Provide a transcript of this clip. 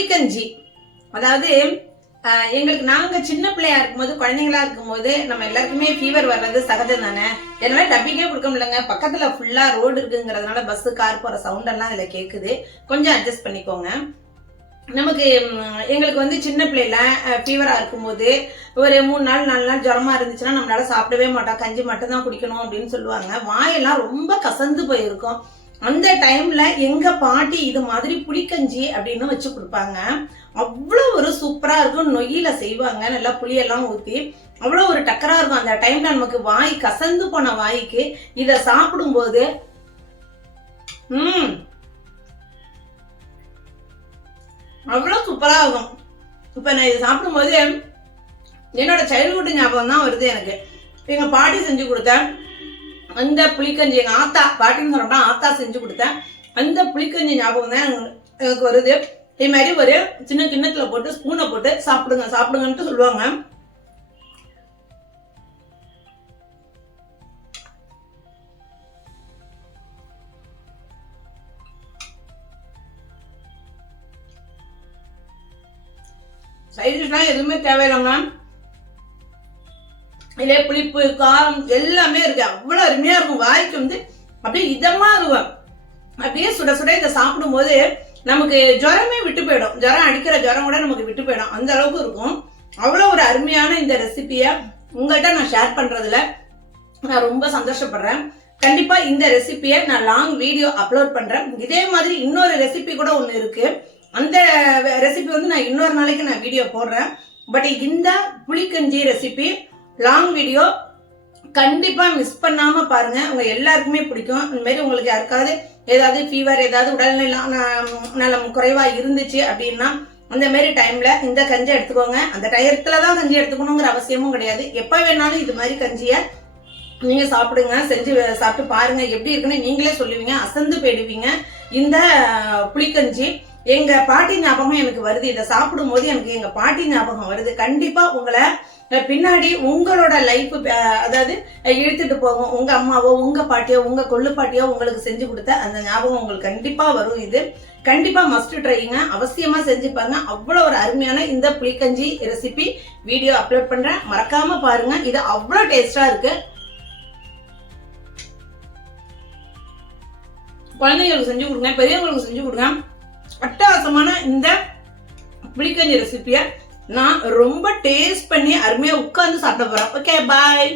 புளிக்கஞ்சி. அதாவது எங்களுக்கு நாங்க சின்ன பிள்ளையா இருக்கும்போது, குழந்தைங்களா இருக்கும்போது நம்ம எல்லாருக்குமே ஃபீவர் வர்றது சகஜம் தானே. என்னால டப்பிக்கே கொடுக்க முடியலங்க. பக்கத்துல ஃபுல்லா ரோடு இருக்குங்கிறதுனால பஸ் கார் போற சவுண்ட் எல்லாம் இதுல கேக்குது. கொஞ்சம் அட்ஜஸ்ட் பண்ணிக்கோங்க. நமக்கு எங்களுக்கு சின்ன பிள்ளைல ஃபீவரா இருக்கும்போது ஒரு 3 நாள் 4 நாள் ஜுரமா இருந்துச்சுன்னா நம்மளால சாப்பிடவே மாட்டோம். கஞ்சி மட்டும் தான் குடிக்கணும் அப்படின்னு சொல்லுவாங்க. வாயெல்லாம் ரொம்ப கசந்து போயிருக்கும். அந்த டைம்ல எங்க பாட்டி இது மாதிரி புளிக்கஞ்சி அப்படின்னு வச்சு கொடுப்பாங்க. அவ்வளவு ஒரு சூப்பரா இருக்கும். நொய்யில செய்வாங்க. நல்லா புளியெல்லாம் ஊத்தி அவ்வளவு ஒரு டக்கரா இருக்கும். அந்த டைம்ல நமக்கு வாய் கசந்து போன வாய்க்கு இத சாப்பிடும்போது அவ்வளவு சூப்பரா இருக்கும். இப்ப நான் இதை சாப்பிடும்போது என்னோட சைல்ட்ஹுட் ஞாபகம் தான் வருது எனக்கு. எங்க பாட்டி செஞ்சு கொடுத்த அந்த புளிக்கஞ்சி, எங்க ஆத்தா, பாட்டின்னு சொல்றோம்னா ஆத்தா செஞ்சு கொடுத்த அந்த புளிக்கஞ்சி ஞாபகம் தான் எனக்கு வருது. இதே மாதிரி ஒரு சின்ன கிண்ணத்துல போட்டு ஸ்பூனை போட்டு சாப்பிடுங்க சாப்பிடுங்கன்ட்டு சொல்லுவாங்க. சைடிஷ்லாம் எதுவுமே தேவையில்லைங்க. இல்ல புளிப்பு காரம் எல்லாமே இருக்கு. அவ்வளவு அருமையா இருக்கும். வாய்க்கு அப்படியே இதமா இருக்கும். அப்படியே சுட சுட இதை சாப்பிடும் போது நமக்கு ஜுரமே விட்டு போயிடும். ஜுரம் அடிக்கிற ஜுரம் கூட நமக்கு விட்டு போயிடும். அந்த அளவுக்கு இருக்கும். அவ்வளவு ஒரு அருமையான இந்த ரெசிபிய உங்கள்கிட்ட நான் ஷேர் பண்றதுல நான் ரொம்ப சந்தோஷப்படுறேன். கண்டிப்பா இந்த ரெசிபியை நான் லாங் வீடியோ அப்லோட் பண்றேன். இதே மாதிரி இன்னொரு ரெசிபி கூட ஒண்ணு இருக்கு. அந்த ரெசிபி நான் இன்னொரு நாளைக்கு நான் வீடியோ போடுறேன். பட் இந்த புளிக்கஞ்சி ரெசிபி லாங் வீடியோ கண்டிப்பா மிஸ் பண்ணாம பாருங்க. உங்க எல்லாருக்குமே பிடிக்கும். இந்த மாதிரி உங்களுக்கு யாருக்காவது ஏதாவது ஃபீவர், ஏதாவது உடல்நலம் குறைவா இருந்துச்சு அப்படின்னா அந்த மாதிரி டைம்ல இந்த கஞ்சி எடுத்துக்கோங்க. அந்த டயத்துலதான் கஞ்சி எடுத்துக்கணுங்கிற அவசியமும் கிடையாது. எப்ப வேணாலும் இது மாதிரி கஞ்சிய நீங்க சாப்பிடுங்க. செஞ்சு சாப்பிட்டு பாருங்க. எப்படி இருக்குன்னு நீங்களே சொல்லுவீங்க. அசந்து போயிடுவீங்க. இந்த புளிக்கஞ்சி எங்க பாட்டி ஞாபகம் எனக்கு வருது. இதை சாப்பிடும் போது எனக்கு எங்க பாட்டி ஞாபகம் வருது. கண்டிப்பா உங்களை பின்னாடி உங்களோட லைஃப் அதாவது இழுத்துட்டு போகும். உங்க அம்மாவோ உங்க பாட்டியோ உங்க கொள்ளு பாட்டியோ உங்களுக்கு செஞ்சு கொடுத்த அந்த ஞாபகம் உங்களுக்கு கண்டிப்பா வரும். இது கண்டிப்பா மஸ்ட் ட்ரைங்க. அவசியமா செஞ்சுப்பாங்க. அவ்வளவு ஒரு அருமையான இந்த புளிக்கஞ்சி ரெசிபி வீடியோ அப்லோட் பண்றேன். மறக்காம பாருங்க. இது அவ்வளவு டேஸ்டா இருக்கு. குழந்தைங்களுக்கு செஞ்சு கொடுங்க, பெரியவங்களுக்கு செஞ்சு கொடுங்க. அட்டகாசமான இந்த புளிக்கஞ்சி ரெசிபியை நான் ரொம்ப டேஸ்ட் பண்ணி அருமையா உட்கார்ந்து சாப்பிட போறேன். ஓகே, பாய்.